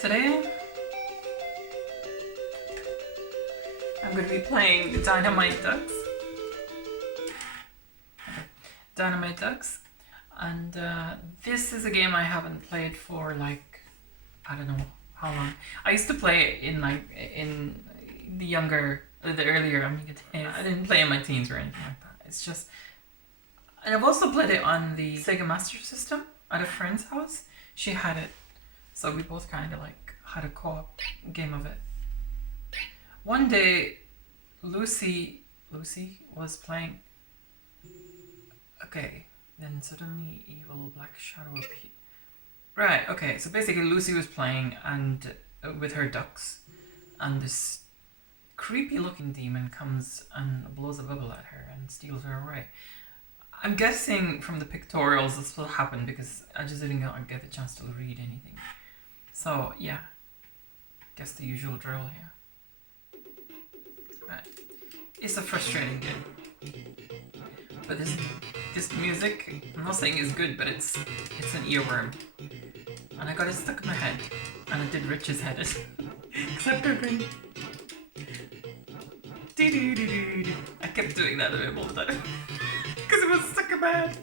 Today I'm going to be playing Dynamite Dux. Dynamite Dux, and this is a game I haven't played for like, I don't know how long. I used to play it in the earlier Amiga days. I didn't play in my teens or anything like that. It's just, and I've also played it on the Sega Master System at a friend's house. She had it, so we both kind of like had a co-op game of it. One day, Lucy was playing. Okay, then suddenly evil black shadow appeared. Right, okay, so basically Lucy was playing and with her ducks, and this creepy looking demon comes and blows a bubble at her and steals her away. I'm guessing from the pictorials this will happen because I just didn't get the chance to read anything. So yeah, guess the usual drill here. Right, it's a frustrating game, but this music, I'm not saying is good, but it's an earworm, and I got it stuck in my head, and it did Rich's head, except for green. I kept doing that a bit all the time because it was stuck in my head.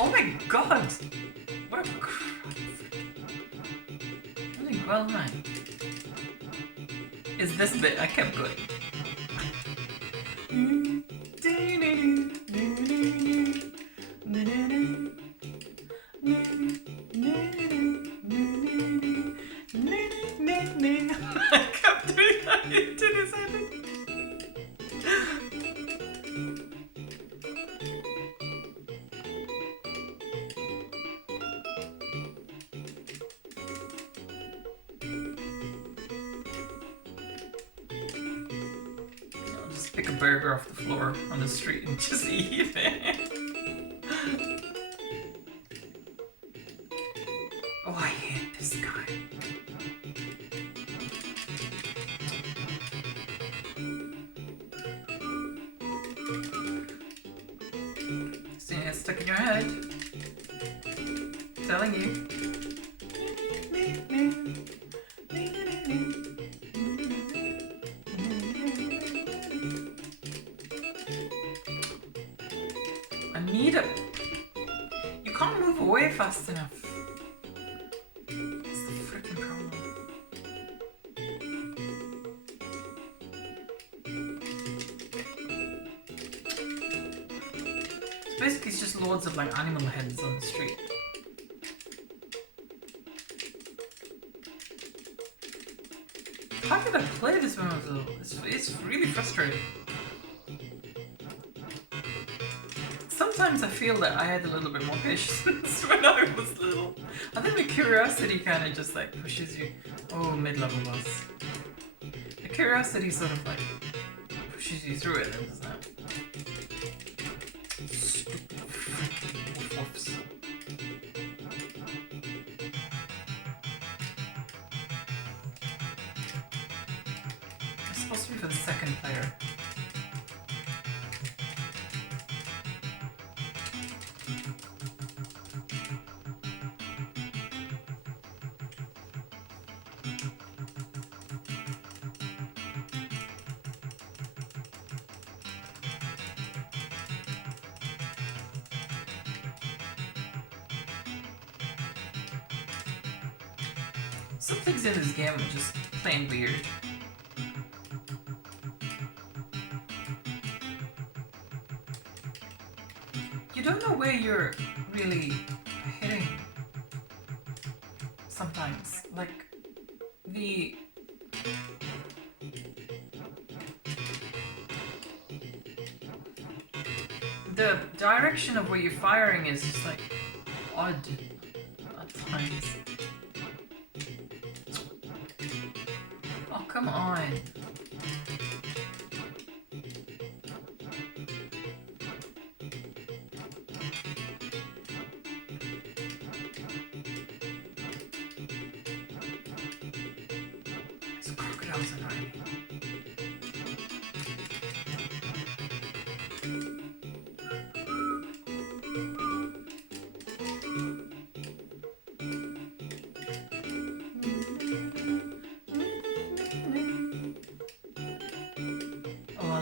Oh my god! What a crap! I'm doing well, man. Is this bit? I kept going. I kept doing that into this ending. Pick a burger off the floor on the street and just eat it. Oh, I hate this guy. This thing gets stuck in your head. I'm telling you. Need it. You can't move away fast enough. That's the freaking problem. So basically, it's just loads of like animal heads on the street. How did I play this when I was little? It's really frustrating. Sometimes I feel that I had a little bit more patience when I was little. I think the curiosity kind of just like pushes you. Oh, mid-level boss. The curiosity sort of like pushes you through it, doesn't it? Stupid freaking woofs. It's supposed to be for the second player. Some things in this game are just plain weird. You don't know where you're really hitting sometimes. Like, the direction of where you're firing is just like odd at times. Oh, come on.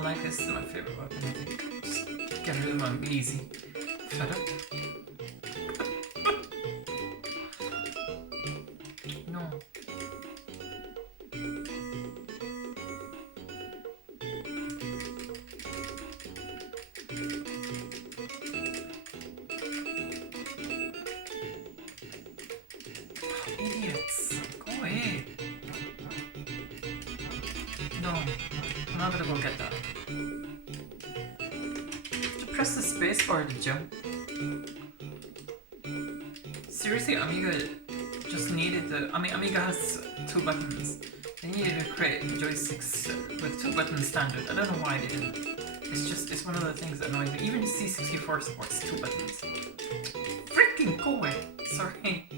like this is my favorite weapon, I think. Just get rid of them easy. Fed up. No. Idiots. Go away. No. I'm not gonna go get that. To press the space bar to jump. Seriously, Amiga just needed the... I mean, Amiga has 2 buttons. They needed to create joysticks with 2 buttons standard. I don't know why they didn't. It's one of the things that annoys me. Even C64 supports 2 buttons. Freaking go away! Sorry.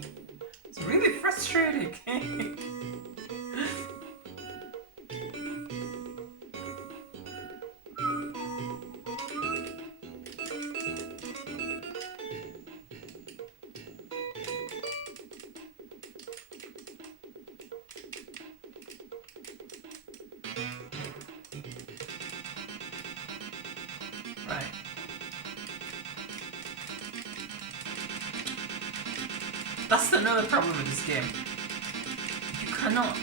It's really frustrating. Right. That's another problem with this game. You cannot...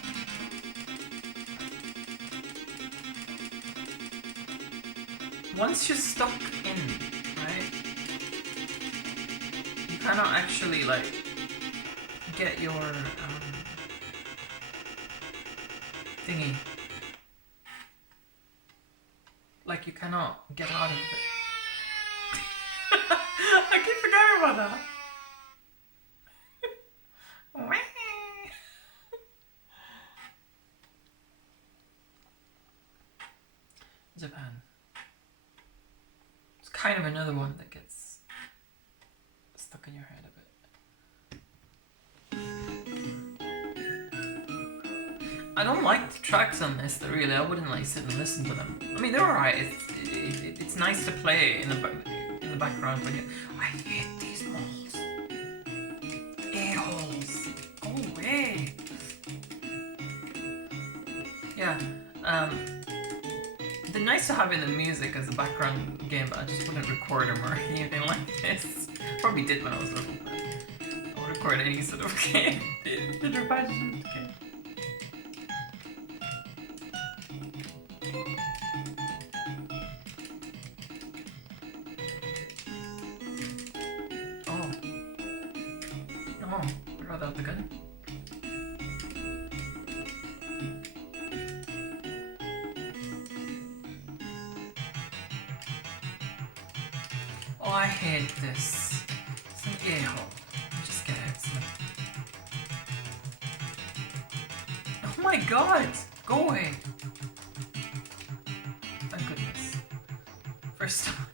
Once you're stuck in, right? You cannot actually, like, get your, thingy. Like, you cannot get out of it. I keep forgetting about that. Japan. It's kind of another one that gets stuck in your head a bit. I don't like the tracks on this, really. I wouldn't like sit and listen to them. I mean, they're alright. It's nice to play in the background when you... I hate these malls. A-holes. Go away. Yeah. They're nice to have in the music as a background game, but I just wouldn't record them or anything like this. Probably did when I was little, but I don't record any sort of game. Did your passion? Okay. Oh. Oh, what about the gun? Oh, I hate this. It's an a-hole. Just get it. Oh my god! Go away! Thank goodness. First time.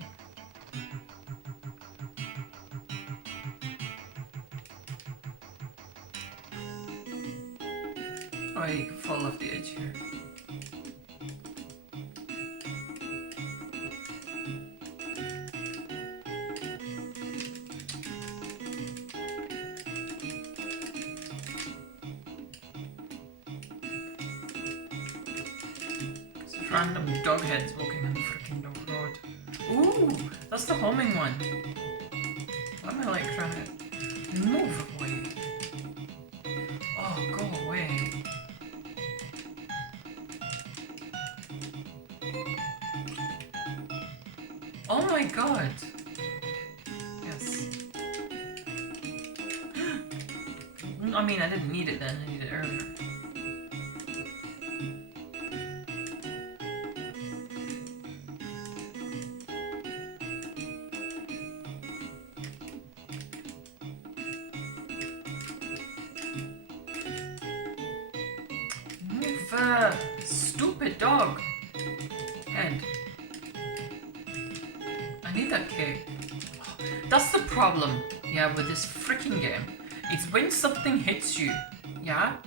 Oh, you can fall off the edge here. Random dog heads walking on the freaking dog road. Ooh, that's the homing one. Why am I like trying to move away? Oh, go away. Oh my god. Yes. I mean, I didn't need it then, I needed it earlier. Stupid dog head. I need that cake. That's the problem, yeah, with this freaking game. It's when something hits you, yeah,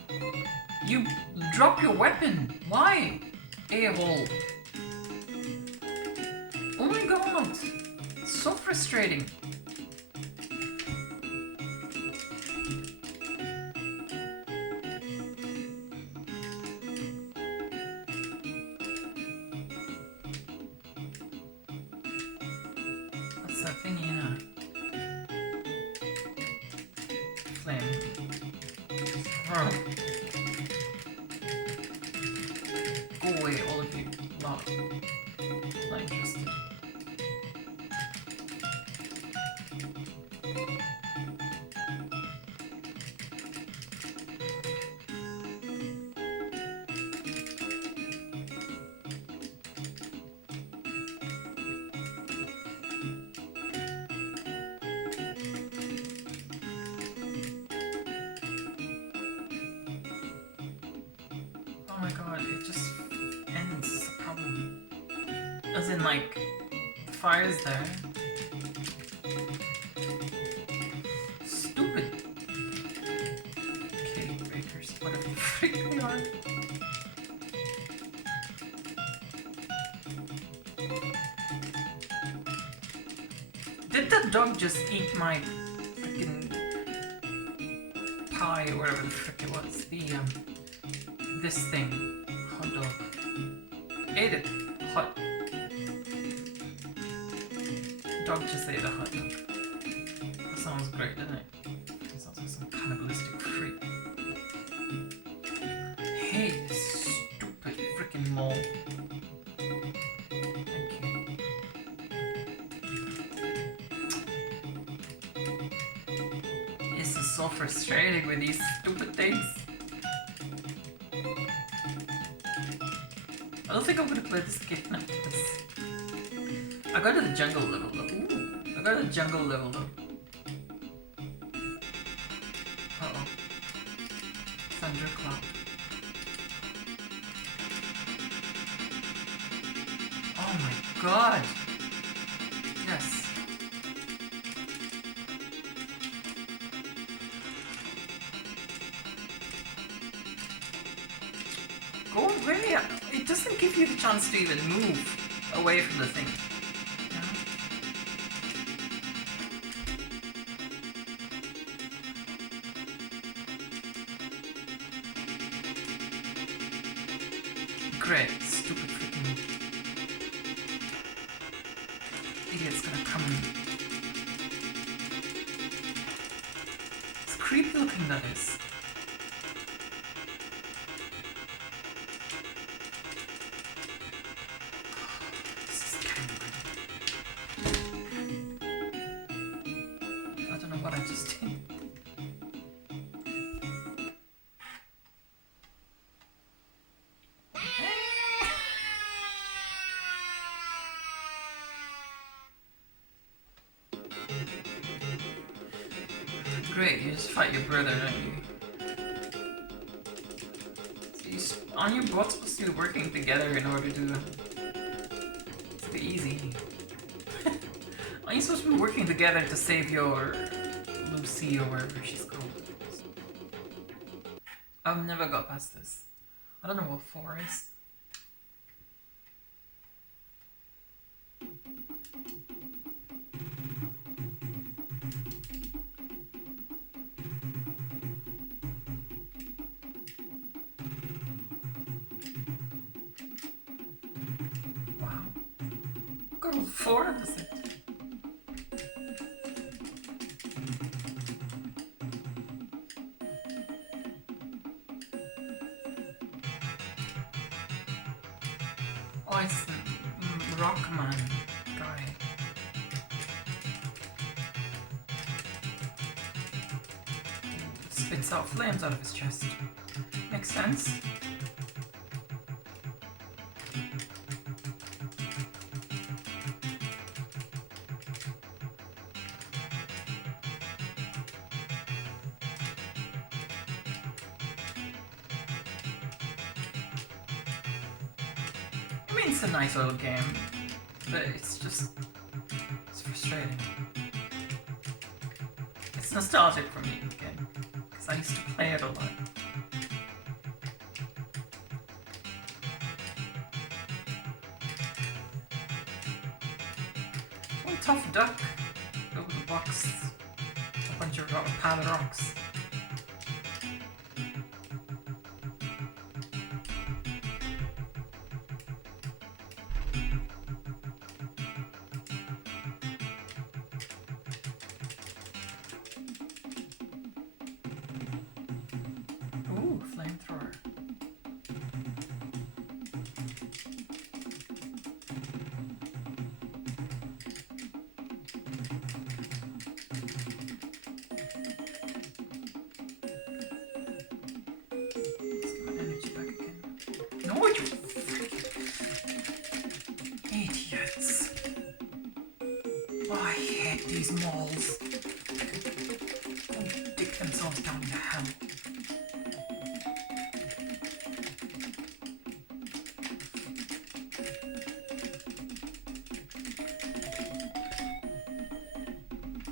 you drop your weapon. Why? A-hole. Oh my god. It's so frustrating. a thingy in a flame. Oh. Go away, all of you. Not interested. Oh my god, it just ends. It's a problem. As in, like, the fire's there. Stupid cake bakers, whatever the frick they are. Did the dog just eat my freaking pie or whatever the frick it was? This thing. Hot dog. Ate it. Hot. Dog just ate a hot dog. That sounds great, doesn't it? It sounds like some cannibalistic freak. Hey, this stupid freaking mole. Thank you. This is so frustrating with these stupid things. I don't think I'm gonna play this game like this. I got to the jungle level though. Ooh, I got to the jungle level though. Uh-oh. Thundercloud. Oh my god! Yes. Go away! It doesn't give you the chance to even move away from the thing. Great, stupid freaking idiot's gonna come in. It's creepy looking, that is. This is angry. I don't know what I just did. Great, you just fight your brother, don't you? So aren't you both supposed to be working together in order to be easy? Aren't you supposed to be working together to save your Lucy or wherever she's called? I've never got past this. I don't know what 4 is. Got 4 of it. Oh, it's the Rockman guy. Spits out flames out of his chest. Makes sense. It's a nice little game, but it's frustrating. It's nostalgic for me again, because I used to play it a lot. Oh, tough duck. Build a box. A bunch of pile of rocks. Oh, I hate these malls. Go dig themselves down to hell.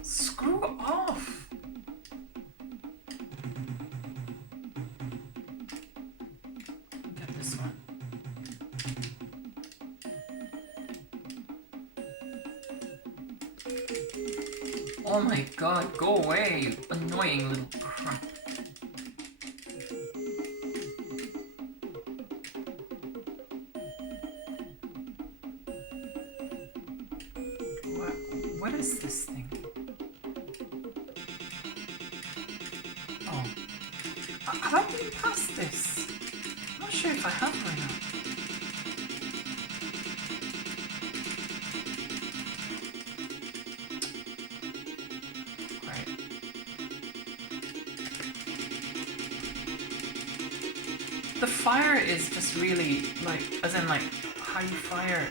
Screw off! Get this one. Oh my god, go away, you annoying little crap. What is this thing? Oh. Have I been past this? I'm not sure if I have or not. Right. The fire is just really like, as in like, how you fire.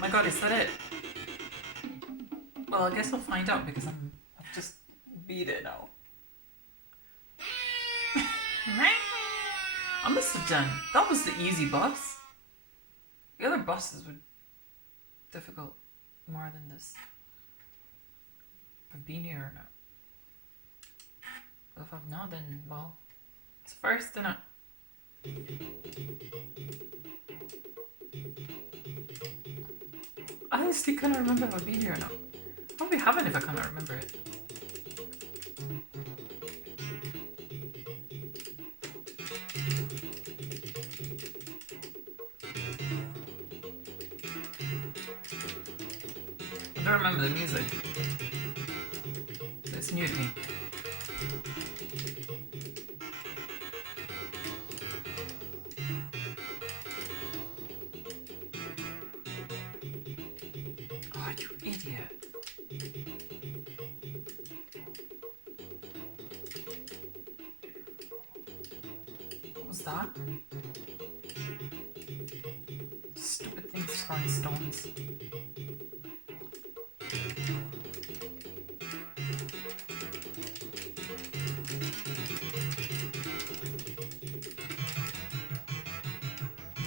My god, is that it? Well, I guess I'll find out because I've just beat it now. I must have done. That was the easy boss. The other bosses were difficult more than this. If I've been here or not. But if I've not, then, well, it's first, innit? I honestly can't remember if I've been here or not. Probably haven't if I can't remember it. I don't remember the music. It's new to me. Oh, you idiot. What was that? Stupid things throwing stones.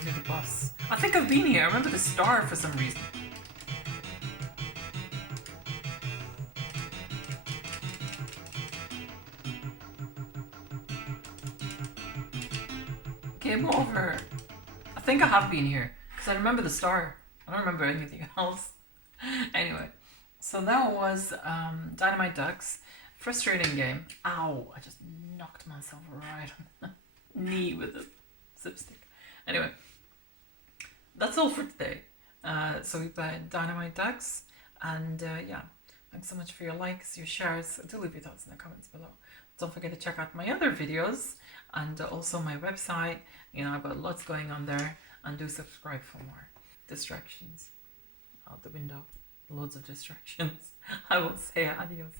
Near the bus. I think I've been here. I remember the star for some reason. Game over. I think I have been here because I remember the star. I don't remember anything else. Anyway, so that was Dynamite Dux. Frustrating game. Ow! I just knocked myself right on the knee with the zip stick. Anyway, that's all for today. So we played Dynamite Dux, and yeah, thanks so much for your likes, your shares. Do leave your thoughts in the comments below. Don't forget to check out my other videos and also my website. You know, I've got lots going on there, and do subscribe for more distractions out the window. Loads of distractions. I will say adios.